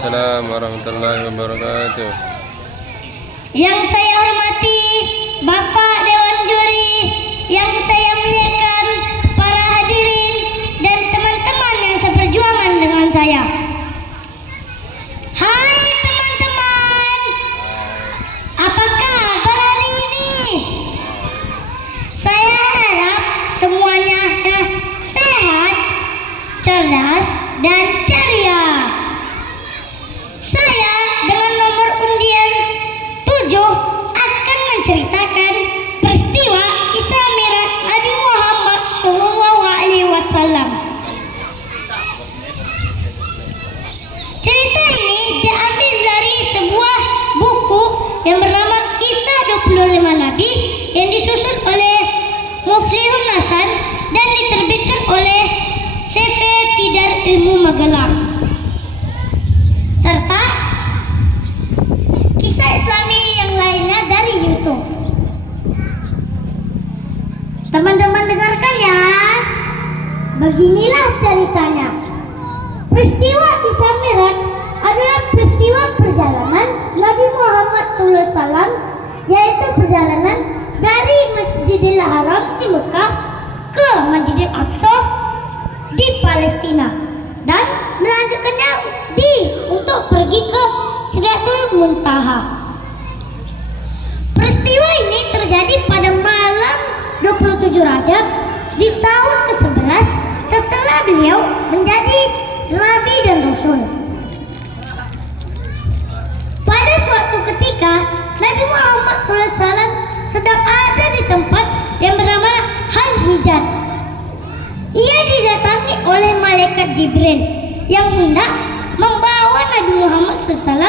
Waalaikumsalam warahmatullahi wabarakatuh. Yang saya hormati Bapak Dewan Juri, yang saya muliakan para hadirin dan teman-teman yang seperjuangan dengan saya. Hai teman-teman, apa kabar hari ini? Saya harap semuanya sehat, cerdas, dan ceria. Saya dengan nomor undian 7 akan menceritakan peristiwa Isra Mi'raj Nabi Muhammad SAW. Cerita ini diambil dari sebuah buku yang bernama Kisah 25 Nabi yang disusun oleh Muflihun Hasan dan diterbitkan oleh CV Tidar Ilmu Magelang, serta kisah Islami yang lainnya dari YouTube. Teman-teman dengarkan ya. Beginilah ceritanya. Peristiwa Isra Mi'raj adalah peristiwa perjalanan Nabi Muhammad SAW, yaitu perjalanan dari Masjidil Haram di Mekah ke Masjidil Aqsa di Palestina dan melanjutkannya untuk pergi ke Sidratul Muntaha. Peristiwa ini terjadi pada malam 27 Rajab di tahun ke-11 setelah beliau menjadi Nabi dan Rasul. Pada suatu ketika Nabi Muhammad SAW sedang ada di tempat yang bernama Al-Hijaz. Ia didatangi oleh malaikat Jibril yang hendak membawa Nabi Muhammad SAW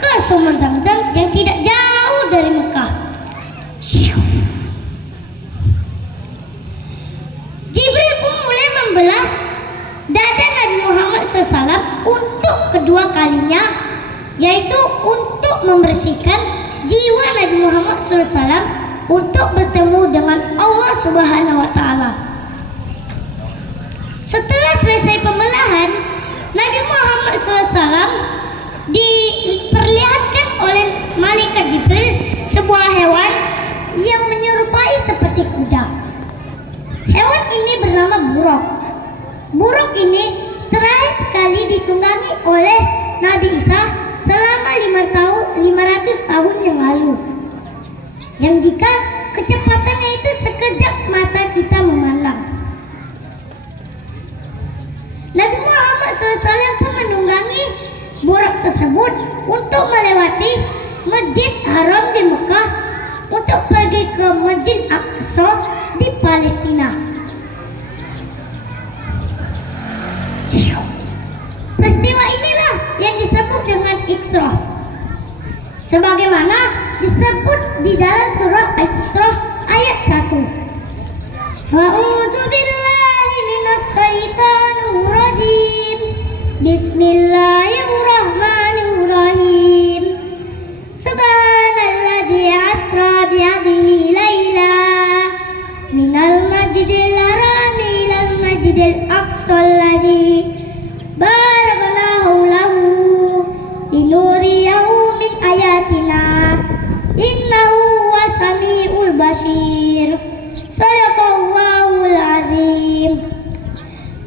ke sumur Zamzam yang tidak jauh dari Mekah. Jibril pun mulai membelah dada Nabi Muhammad SAW untuk kedua kalinya, yaitu untuk membersihkan jiwa Nabi Muhammad SAW untuk bertemu dengan Allah Subhanahu wa Ta'ala. Setelah selesai pembelahan, Nabi Muhammad SAW diperlihatkan oleh malaikat Jibril sebuah hewan yang menyerupai seperti kuda. Hewan ini bernama buruk. Buruk ini terakhir kali ditunggangi oleh Nabi Isa selama 500 tahun yang lalu, yang jika kecepatannya itu sekejap mata kita memandang. Nabi Muhammad SAW pun menunggangi buruk tersebut untuk melewati Masjid Haram di Mekah untuk pergi ke Masjid Aqsa di Palestina. Peristiwa inilah yang disebut dengan Isra, sebagaimana disebut di dalam surah Al-Isra ayat 1. A'udzu billahi minas syaitonir rajim. Bismillahirrahmanirrahim. Subhanalladzi asra bi'abdihi laila minal masjidil harami ilal masjidil aqsal ladzi baraknahu lahu linuriyahu min ayatina innahu wasami'ul basir. Shadaqallahul azim.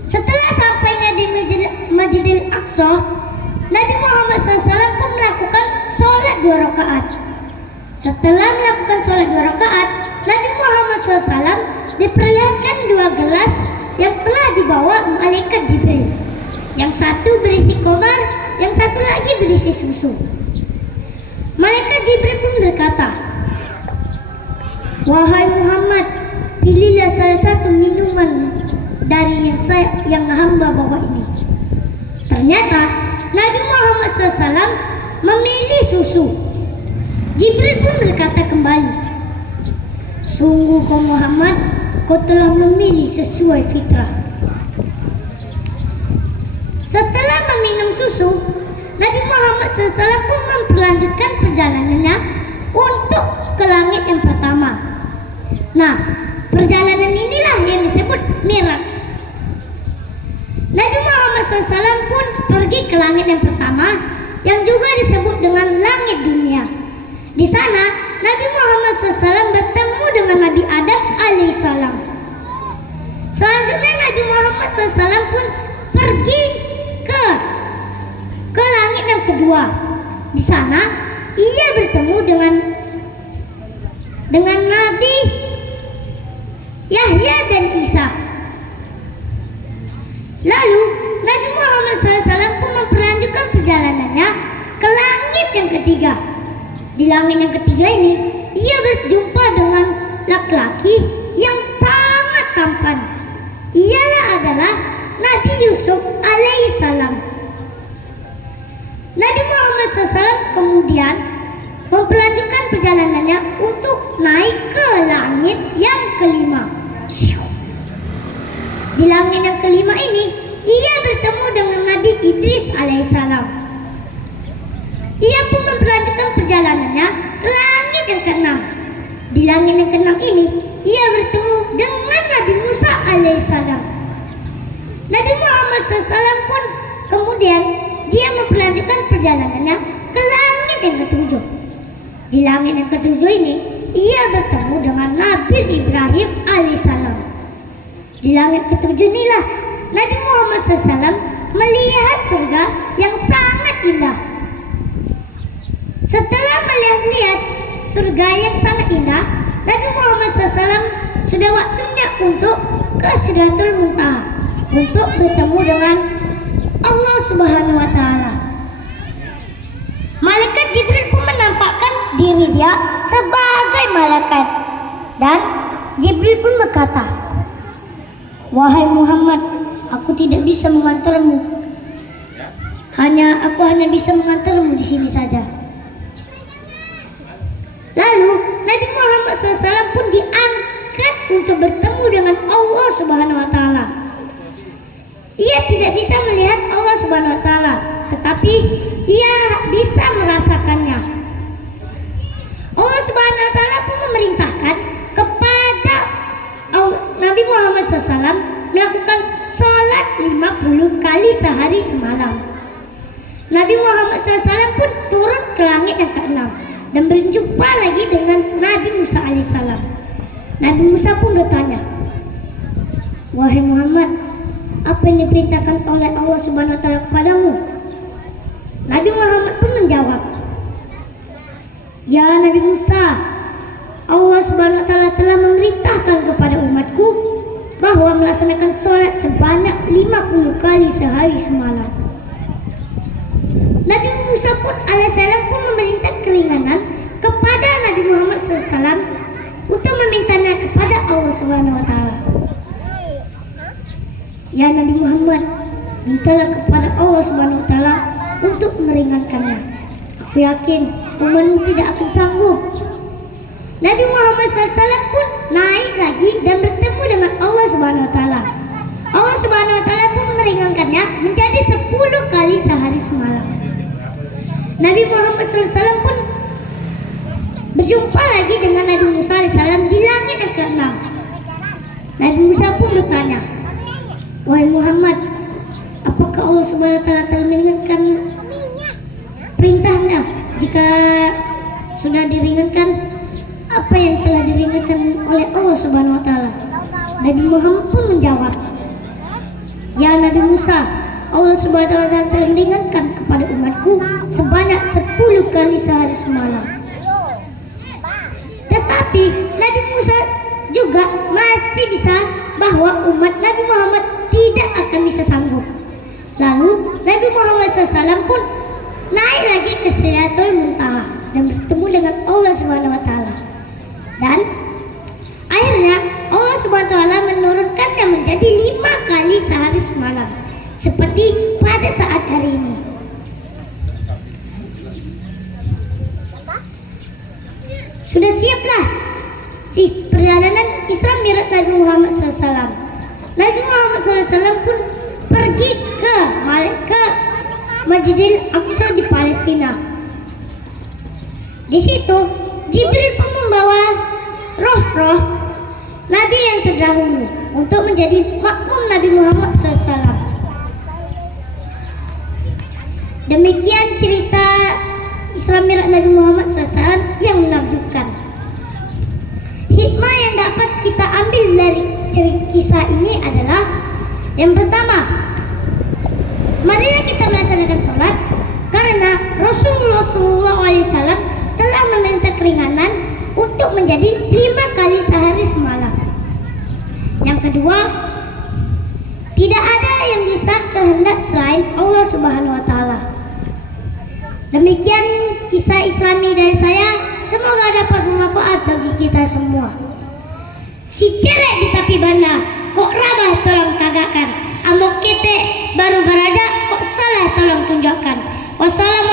Setelah sampainya di Masjidil Aqsa, Nabi Muhammad SAW pun melakukan sholat 2 rakaat. Setelah melakukan sholat 2 rakaat, Nabi Muhammad SAW diperlihatkan 2 gelas yang telah dibawa malaikat Jibril. Yang satu berisi komar, yang satu lagi berisi susu. Malaikat Jibril pun berkata, "Wahai Muhammad, pilihlah salah satu minuman dari yang hamba bawa ini." Ternyata Nabi Muhammad SAW memilih susu. Jibril pun berkata kembali, "Sungguh kau Muhammad, kau telah memilih sesuai fitrah." Setelah meminum susu, Nabi Muhammad SAW pun memperlanjutkan perjalanannya untuk ke langit yang pertama. Nah, perjalanan inilah yang disebut Mi'raj. Nabi Muhammad SAW pun pergi ke langit yang pertama yang juga disebut dengan langit dunia. Di sana Nabi Muhammad SAW bertemu dengan Nabi Adam alaihissalam. Selanjutnya Nabi Muhammad SAW pun pergi ke langit yang kedua. Di sana ia bertemu dengan Nabi Yahya dan Isa. Lalu Nabi Muhammad SAW pun memperlanjutkan perjalanannya ke langit yang ketiga. Di langit yang ketiga ini ia berjumpa dengan laki-laki yang sangat tampan. Ialah adalah Nabi Yusuf alaihissalam. Nabi Muhammad SAW kemudian memperlanjutkan perjalanannya untuk naik ke langit yang kelima. Di langit yang kelima ini ia bertemu dengan Nabi Idris alaihissalam. Ia pun memperlanjutkan perjalanannya ke langit yang keenam. Di langit yang keenam ini ia bertemu dengan Nabi Musa alaihissalam. Nabi Muhammad SAW pun kemudian dia memperlanjutkan perjalanannya ke langit yang ketujuh. Di langit yang ketujuh ini ia bertemu dengan Nabi Ibrahim alaihissalam. Di langit ketujuh inilah Nabi Muhammad SAW melihat surga yang sangat indah. Setelah melihat surga yang sangat indah, Nabi Muhammad SAW sudah waktunya untuk ke Sidratul Muntaha untuk bertemu dengan Allah Subhanahu wa Ta'ala. Malaikat Jibril pun menampakkan diri dia sebagai malaikat, dan Jibril pun berkata, "Wahai Muhammad, aku tidak bisa mengantarmu. Aku hanya bisa mengantarmu di sini saja." Lalu Nabi Muhammad SAW pun diangkat untuk bertemu dengan Allah Subhanahu wa Ta'ala. Ia tidak bisa melihat Allah Subhanahu wa Ta'ala, tetapi ia bisa merasakannya. Allah Subhanahu wa Ta'ala pun memerintahkan kepada Nabi Muhammad SAW melakukan sholat 50 kali sehari semalam. Nabi Muhammad SAW pun turun ke langit yang ke-6 dan berjumpa lagi dengan Nabi Musa alaihissalam. Nabi Musa pun bertanya, "Wahai Muhammad, apa yang diperintahkan oleh Allah Subhanahu wa Ta'ala kepadamu?" Nabi Muhammad pun menjawab, "Ya Nabi Musa, Allah Subhanahu wa Ta'ala telah memerintahkan kepada umatku bahwa melaksanakan sholat sebanyak 50 kali sehari semalam." Nabi Musa pun alaihissalam pun memerintah keringanan kepada Nabi Muhammad SAW untuk memintanya kepada Allah Subhanahu wa Ta'ala. "Ya Nabi Muhammad, mintalah kepada Allah Subhanahu wa Ta'ala untuk meringankannya. Aku yakin umatmu tidak akan sanggup." Nabi Muhammad SAW pun naik lagi dan bertemu dengan Allah Subhanahu wa Ta'ala. Allah Subhanahu wa Ta'ala pun meringankannya menjadi 10 kali sehari semalam. Nabi Muhammad SAW pun berjumpa lagi dengan Nabi Musa alaihissalam di langit yang ke-6. Nabi Musa pun bertanya, "Wahai Muhammad, apakah Allah Subhanahu wa Ta'ala telah meringankan perintahnya? Jika sudah diringankan, apa yang telah diringankan oleh Allah Subhanahu wa Ta'ala?" Nabi Muhammad pun menjawab, "Ya Nabi Musa, Allah Subhanahu wa Ta'ala telah meringankan kepada umatku sebanyak 10 kali sehari semalam." Tetapi Nabi Musa juga masih bisa bahwa umat Nabi Muhammad tidak akan bisa sanggup. Lalu Nabi Muhammad SAW pun naik lagi ke Sidratul Muntaha dan bertemu dengan Allah Subhanahu wa Ta'ala. Dan akhirnya Allah Subhanahu wa Ta'ala menurunkannya menjadi 5 kali sehari semalam, seperti pada saat hari ini. Sudah siaplah perjalanan Isra Mi'raj Nabi Muhammad SAW. Nabi Muhammad SAW pun pergi ke Masjidil Aqsa di Palestina. Di situ Jibril pun membawa roh-roh Nabi yang terdahulu untuk menjadi makmum Nabi Muhammad SAW. Demikian cerita Isra Mi'raj Nabi Muhammad SAW yang menakjubkan. Hikmah yang dapat kita ambil dari kisah ini adalah yang pertama, marilah kita melaksanakan sholat karena Rasulullah SAW telah meminta keringanan untuk menjadi 5 kali sehari semalam. Yang kedua, tidak ada yang bisa kehendak selain Allah Subhanahu wa Ta'ala. Demikian kisah Islami dari saya. Semoga dapat bermanfaat bagi kita semua. Si cerek di tapi banda, kok rabah tolong kagakan. Amok kete baru beraja, kok salah tolong tunjukkan. Wassalamualaikum